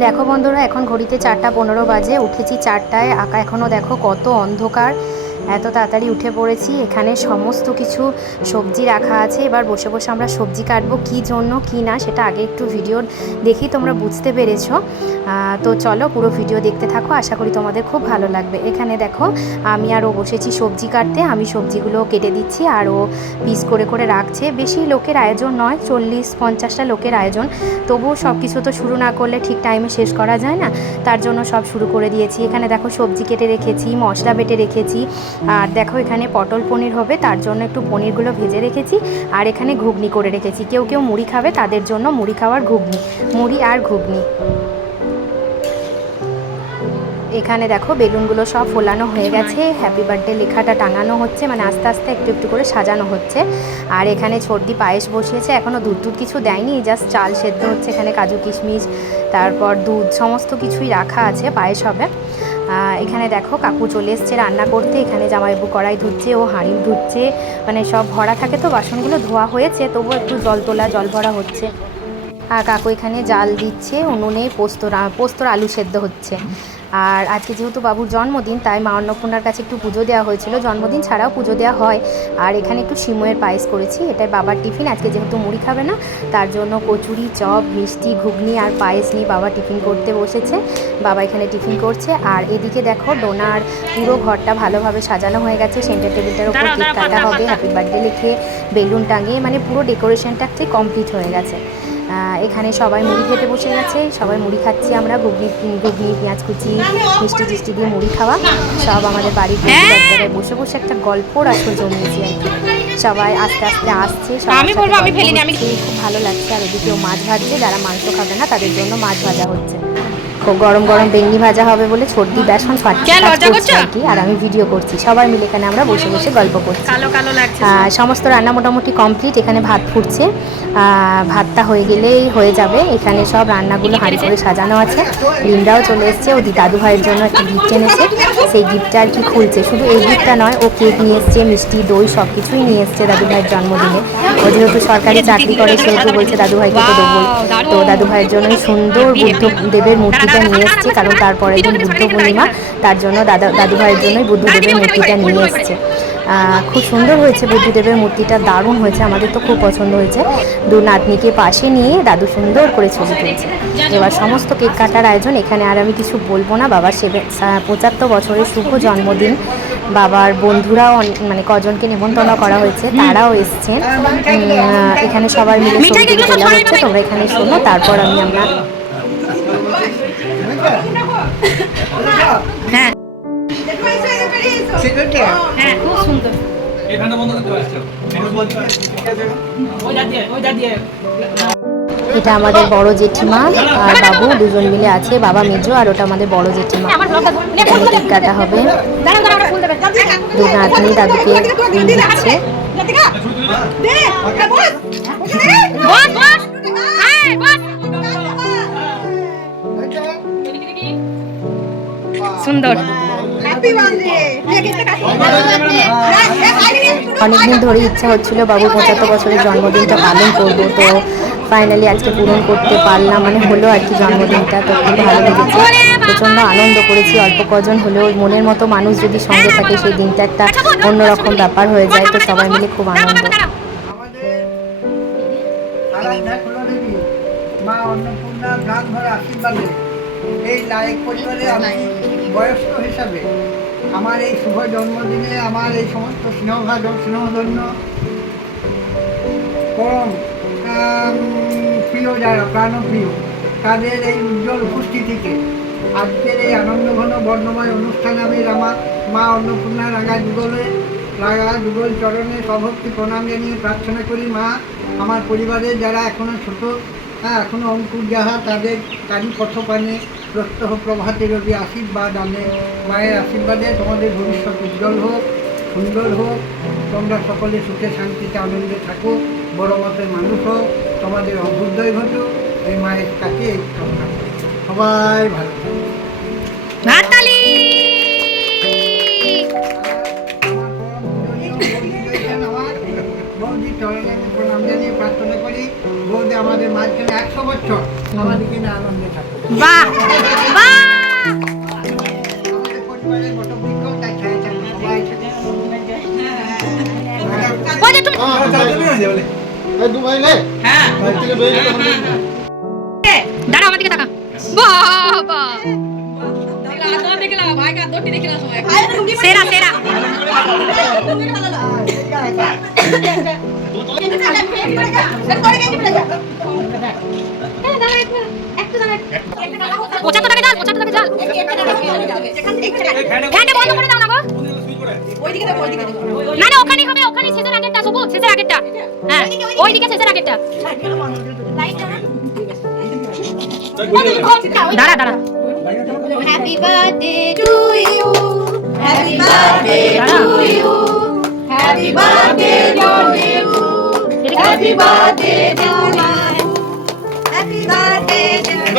দেখো বন্ধুরা, এখন ঘড়িতে 4:15 বাজে। উঠেছি 4টায়, আঁকা এখনও দেখো কত অন্ধকার। এত তাড়াতাড়ি উঠে পড়েছি। এখানে সমস্ত কিছু সবজি রাখা আছে। এবার বসে বসে আমরা সবজি কাটবো, কী জন্য কী না সেটা আগে একটু ভিডিও দেখি তোমরা বুঝতে পেরেছো। তো চলো পুরো ভিডিও দেখতে থাকো, আশা করি তোমাদের খুব ভালো লাগবে। এখানে দেখো আমি আর ও বসেছি সবজি কাটতে। আমি সবজিগুলো কেটে দিচ্ছি আর ও পিস করে করে রাখছে। বেশি লোকের আয়োজন নয়, 40-50টা লোকের আয়োজন। তবুও সব কিছু তো শুরু না করলে ঠিক টাইমে শেষ করা যায় না, তার জন্য সব শুরু করে দিয়েছি। এখানে দেখো সবজি কেটে রেখেছি, মশলা বেটে রেখেছি। আর দেখো এখানে পটল পনির হবে, তার জন্য একটু পনিরগুলো ভেজে রেখেছি। আর এখানে ঘুগনি করে রেখেছি। কেউ কেউ মুড়ি খাবে, তাদের জন্য মুড়ি খাওয়ার ঘুগনি, মুড়ি আর ঘুগনি। এখানে দেখো বেলুনগুলো সব ফোলানো হয়ে গেছে, হ্যাপি বার্থডে লেখাটা টাঙানো হচ্ছে, মানে আস্তে আস্তে একটু একটু করে সাজানো হচ্ছে। আর এখানে ছোটদি পায়েস বসিয়েছে, এখনও দুধ টুধ কিছু দেয়নি, জাস্ট চাল সেদ্ধ হচ্ছে। এখানে কাজু কিশমিশ, তারপর দুধ, সমস্ত কিছুই রাখা আছে, পায়েস হবে। এখানে দেখো কাকু চলে এসছে রান্না করতে। এখানে জামাইবাবু কড়াই ধুচ্ছে, ও হাঁড়ি ধুচ্ছে, মানে সব ভরা থাকে তো, বাসনগুলো ধোয়া হয়েছে, তবুও একটু জল ভরা হচ্ছে। আর কাকু এখানে জাল দিচ্ছে উনুনে, পোস্তর আলু সেদ্ধ হচ্ছে। আর আজকে যেহেতু বাবুর জন্মদিন, তাই মা অন্নপূর্ণার কাছে একটু পুজো দেওয়া হয়েছিল। জন্মদিন ছাড়াও পুজো দেওয়া হয়। আর এখানে একটু সিমইয়ের পায়েস করেছি, এটাই বাবার টিফিন। আজকে যেহেতু মুড়ি খাবে না, তার জন্য কচুরি, চপ, মিষ্টি, ঘুগনি আর পায়েস নিয়ে বাবা টিফিন করতে বসেছে। বাবা এখানে টিফিন করছে। আর এদিকে দেখো ডোনার পুরো ঘরটা ভালোভাবে সাজানো হয়ে গেছে। সেন্টার টেবিলটার উপর কেক কাটা হবে, হ্যাপি বার্থডে লিখে বেলুন টাঙিয়ে, মানে পুরো ডেকোরেশনটা কমপ্লিট হয়ে গেছে। এখানে সবাই মুড়ি খেতে বসে গেছে, সবাই মুড়ি খাচ্ছি আমরা। ঘুগনি পেঁয়াজ কুচি, মিষ্টি টিষ্টি দিয়ে মুড়ি খাওয়া। সব আমাদের বাড়ির এক জায়গায় বসে বসে একটা গল্পর আসর জমিয়েছি আর কি। সবাই আস্তে আস্তে আসছে, সবার সাথে খুব ভালো লাগছে। আর ওদিকেও মাছ ভাজছে, যারা মাংস খাবে না তাদের জন্য মাছ ভাজা হচ্ছে। খুব গরম গরম বেঙ্গি ভাজা হবে বলে ছোটদি বেসন ফাটছে আর কি, আর আমি ভিডিও করছি। সবাই মিলে এখানে আমরা বসে বসে গল্প করছি। সমস্ত রান্না মোটামুটি কমপ্লিট। এখানে ভাত ফুটছে, ভাতটা হয়ে গেলেই হয়ে যাবে। এখানে সব রান্নাগুলো হাঁড়ি করে সাজানো আছে। লিমরাও চলে এসছে, ও দাদু ভাইয়ের জন্য একটা গিফট এনেছে, সেই গিফটটা আর কি খুলছে। শুধু এই গিফটটা নয়, ও কেক নিয়ে এসছে, মিষ্টি, দই সব কিছুই নিয়ে এসছে দাদু ভাইয়ের জন্মদিনে। ও যেহেতু সরকারি চাকরি করে, সেহেতু বলছে দাদু ভাইকে তো দেবই। তো দাদু ভাইয়ের জন্য সুন্দর বুদ্ধদেবের মূর্তিটা নিয়ে এসছে, কারণ তারপরের দিন বুদ্ধ পূর্ণিমা, তার জন্য দাদু ভাইয়ের জন্যই বুদ্ধদেবের মূর্তিটা নিয়ে এসছে। খুব সুন্দর হয়েছে বুদ্ধদেবের মূর্তিটা, দারুণ হয়েছে, আমাদের তো খুব পছন্দ হয়েছে। দু নাতনিকে পাশে নিয়ে দাদু সুন্দর করে ছবি তুলছে। এবার সমস্ত কেক কাটার আয়োজন। এখানে আর আমি কিছু বলবো না। বাবার 75 বছরের শুভ জন্মদিন। বাবার বন্ধুরাও মানে কজনকে নেমন্তন্ন করা হয়েছে, তারাও এসছেন। এখানে সবাই মিলে ছবি তোলা হচ্ছে। তোমরা এখানে শোনো, তারপর আমরা হ্যাঁ হ্যাঁ খুব সুন্দর। এটা আমাদের বড় জেঠিমা আর বাবু দুজন মিলে আছে, বাবা মেজো, আর ওটা আমাদের বড় জেঠিমা। এখানে কেক কাটা হবে। দু নাতনি দাদুকে দিচ্ছে। সুন্দর। অনেকদিন ধরে ইচ্ছা হচ্ছিল বাবুর 75 বছরের জন্মদিনটা পালন করবো, তো ফাইনালি আজকে পূরণ করতে পারলাম, মানে হলো আর কি জন্মদিনটা। তো খুব ভালো লেগেছে, প্রচণ্ড আনন্দ করেছি। অল্প কজন হলেও মনের মতো মানুষ যদি সঙ্গে থাকে, সেই দিনটা একটা অন্যরকম ব্যাপার হয়ে যায়। তো সবাই মিলে খুব আনন্দ। মা অন্নপূর্ণা প্রাণ ভরা আশীর্বাদে এই লায়ক পরিবারে আমি বয়স্ক হিসাবে আমার এই শুভ জন্মদিনে আমার এই সমস্ত স্নেহভাজন স্নেহধন্য পরম প্রিয়, যারা প্রাণপ্রিয়, তাদের এই উজ্জ্বল উপস্থিতিতে আজকের এই আনন্দঘন বর্ণময় অনুষ্ঠানে আমি মা অন্নপূর্ণা রাঙা যুগল চরণে সভক্তি প্রণাম জানিয়ে প্রার্থনা করি। মা, আমার পরিবারের যারা এখনও ছোটো, এখনও অঙ্কুর যাহা, তারই পথপানে প্রত্যহ প্রভাতে রবি আশীর্বাদ আনে। মায়ের আশীর্বাদে তোমাদের ভবিষ্যৎ উজ্জ্বল হোক, সুন্দর হোক, তোমরা সকলে সুখে শান্তিতে আনন্দে থাকো, বড় মতের মানুষ হোক, তোমাদের অভ্যুদয় ঘটুক, এই মায়ের কাছে এই কামনা করি। সবাই ভালো থাকো। প্রণাম জানিয়ে প্রার্থনা করি, বৌদি আমাদের মাঝখানে 100 বছর আমাদেরকে আনন্দে থাকো। বাহ বাহ আমাদের পরিবারের বটবৃক্ষ তাই ছায়া থাকবে সবাই সাথে। ওই যে তুমি দাঁড়া আমার দিকে তাকা বাবা সেরা সেরা পঁচাত্তর টাকা জাল 75 টাকা জাল ফ্যানটা বন্ধ করে দাও না গো না না ওখানেই হবে ওখানেই শেষের আগেরটা সবুজ শেষের আগেরটা হ্যাঁ ওইদিকে শেষের আগেরটা দাঁড়া দাঁড়া Happy birthday to you. Happy birthday to you. Happy birthday to you. Happy birthday to you. Happy birthday to you.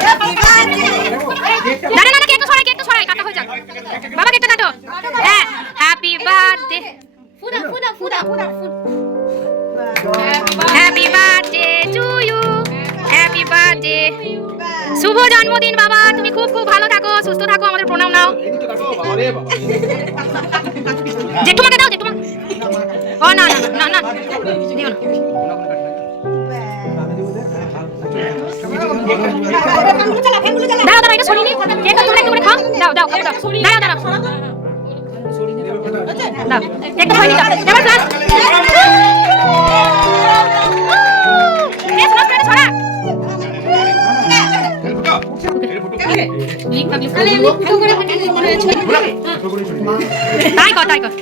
Happy birthday. দাঁড়া না কেক তো ছড়াই কাটা হয়ে যাক বাবা কেকটা কাটো হ্যাঁ happy birthday Fuda, fuda, fuda, fuda, fuda. Happy birthday to you happy birthday শুভ জন্মদিন বাবা তুমি খুব খুব ভালো থাকো সুস্থ থাকো আমাদের প্রণাম নাও জেঠুমাকে দাও জেঠুমা ও না না না না দিও না দাঁড়াও দাঁড়াও এটা সরিয়ে নি কেকটা তোমরা একটু করে খাও দাও দাও দাও দাঁড়াও দাঁড়াও দাও কেকটা সরিয়ে দাও এবার ক্লাস এস ক্লাস করে ছড়া তাই কর তাই কর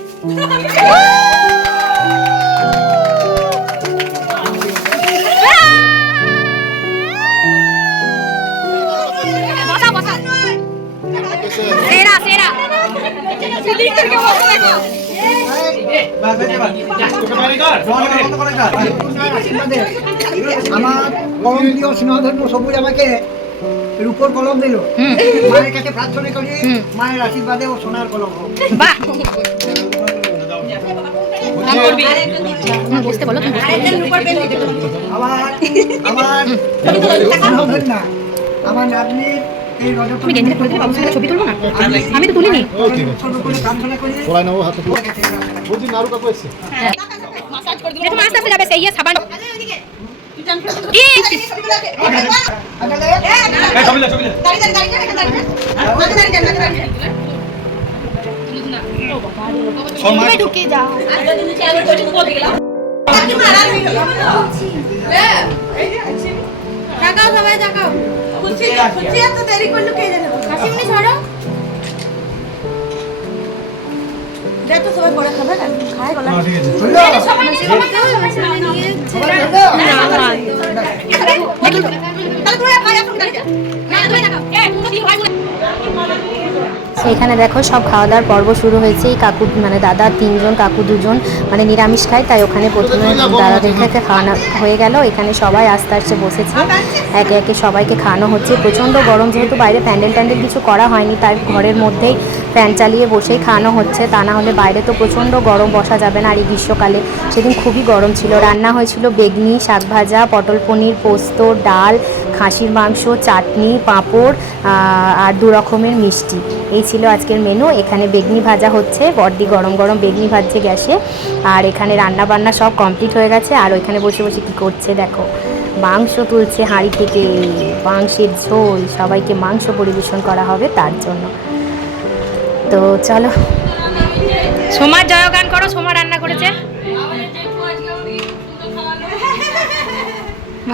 বসা বসা সেরা সেরা আমার করণীয় স্নেহধন্য সবুজ আমাকে রূপোর কলম দিল মায়ের কাছে প্রার্থনা করি মায়ের আশীর্বাদে ও সোনার কলম হোক। বাহ বুঝতে বলো তুমি আমার আমার স্নেহধন্য আমার নাতনির এই রজত তুমি গেঞ্জিটা খুলে দিলে বাবুর সঙ্গে ছবি তুলবো না আমি তো তুলিনি ছোট করে প্রার্থনা করি একটু আস্তে আস্তে যাবে সেই সাবান ঢুকে যাও তাকাও সবাই তাকাও খুশি খুশি এত দেরি করলো কে জানে হাসিমনি ছাড়ো যা তো সবাই পড়া খাবে না খায় গলা সবাই এখানে দেখো সব খাওয়া দাওয়ার পর্ব শুরু হয়েছে এই কাকু মানে দাদা 3 জন কাকু 2 জন মানে নিরামিষ খায় তাই ওখানে প্রথমে দাদাদের থেকে খাওয়ানো হয়ে গেল এখানে সবাই আস্তে আস্তে বসেছে একে একে সবাইকে খাওয়ানো হচ্ছে প্রচণ্ড গরম যেহেতু বাইরে প্যান্ডেল ট্যান্ডেল কিছু করা হয়নি তাই ঘরের মধ্যেই ফ্যান চালিয়ে বসেই খাওয়ানো হচ্ছে তা না হলে বাইরে তো প্রচণ্ড গরম বসা যাবে না আর এই গ্রীষ্মকালে সেদিন খুবই গরম ছিল রান্না হয়েছিল বেগনি শাক ভাজা পটল পনির পোস্ত ডাল খাসির মাংস চাটনি পাঁপড় আর 2 রকমের মিষ্টি এই ছিল আজকের মেনু এখানে বেগনি ভাজা হচ্ছে বড়দি গরম গরম বেগনি ভাজছে গ্যাসে আর এখানে রান্না বান্না সব কমপ্লিট হয়ে গেছে আর ওইখানে বসে বসে কী করছে দেখো মাংস তুলছে হাঁড়ি থেকে মাংসের ঝোল সবাইকে মাংস পরিবেশন করা হবে তার জন্য তো চলো সোমার জয়গান করো সোমা রান্না করেছে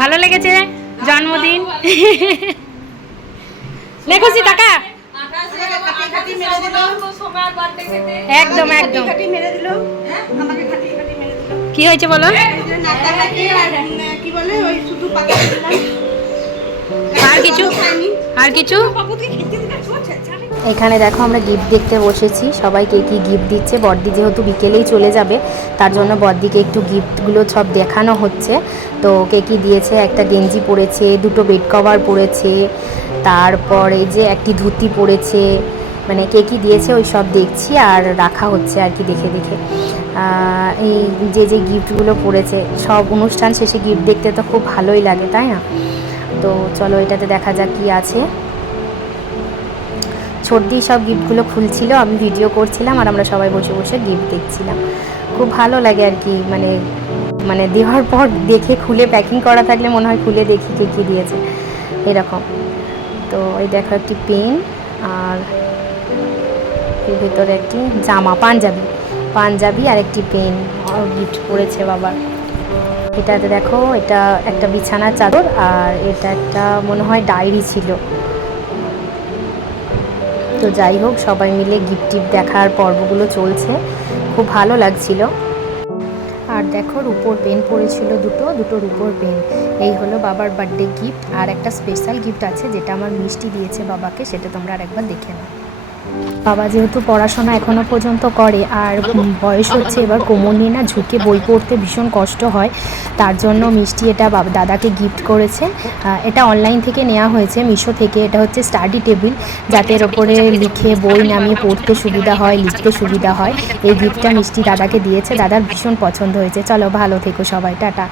ভালো লেগেছে জন্মদিন লেখছি টাকা একদম একদম কি হয়েছে বলো আর কিছু আর কিছু এখানে দেখো আমরা গিফট দেখতে বসেছি সবাইকে কি গিফট দিচ্ছে বড়দি যেহেতু বিকেলেই চলে যাবে তার জন্য বড়দিকে একটু গিফটগুলো সব দেখানো হচ্ছে তো কে কি দিয়েছে একটা গেঞ্জি পরেছে 2টো বেড কভার পরেছে তারপর এই যে একটি ধুতি পরেছে মানে কে কি দিয়েছে ওই সব দেখছি আর রাখা হচ্ছে আর কি দেখে দেখে এই যে যে গিফটগুলো পড়েছে সব অনুষ্ঠান শেষে গিফট দেখতে তো খুব ভালোই লাগে তাই না তো চলো এটাতে দেখা যাক কি আছে। ছোটদি সব গিফটগুলো খুলছিল, আমি ভিডিও করছিলাম আর আমরা সবাই বসে বসে গিফট দেখছিলাম। খুব ভালো লাগে আর কি, মানে দেওয়ার পর দেখে খুলে প্যাকিং করা থাকলে মনে হয় খুলে দেখি কে কী দিয়েছে এরকম। তো এই দেখো একটি পেন, আর এর ভেতরে একটি জামা, পাঞ্জাবি আর একটি পেন গিফট করেছে বাবার। এটাতে দেখো এটা একটা বিছানার চাদর, আর এটা একটা মনে হয় ডায়েরি ছিল। তো যাই হোক, সবাই মিলে গিফট দেখার পর্বগুলো চলছে, খুব ভালো লাগছিল। আর দেখো রূপোর পেন পড়েছিল দুটো রূপোর পেন। এই হলো বাবার বার্থডে গিফট। আর একটা স্পেশাল গিফট আছে যেটা আমার মিষ্টি দিয়েছে বাবাকে, সেটা তোমরা আরেকবার দেখে নাও। বাবা যেহেতু পড়াশোনা এখনও পর্যন্ত করে, আর বয়স হচ্ছে, এবার কোমর নিয়ে না ঝুঁকে বই পড়তে ভীষণ কষ্ট হয়, তার জন্য মিষ্টি এটা দাদাকে গিফট করেছে। এটা অনলাইন থেকে নেওয়া হয়েছে, মিশো থেকে। এটা হচ্ছে স্টাডি টেবিল, যাতে এর ওপরে লিখে বই নামিয়ে পড়তে সুবিধা হয়, লিখতে সুবিধা হয়। এই গিফটটা মিষ্টি দাদাকে দিয়েছে, দাদার ভীষণ পছন্দ হয়েছে। চলো ভালো থেকো সবাই, টাটা।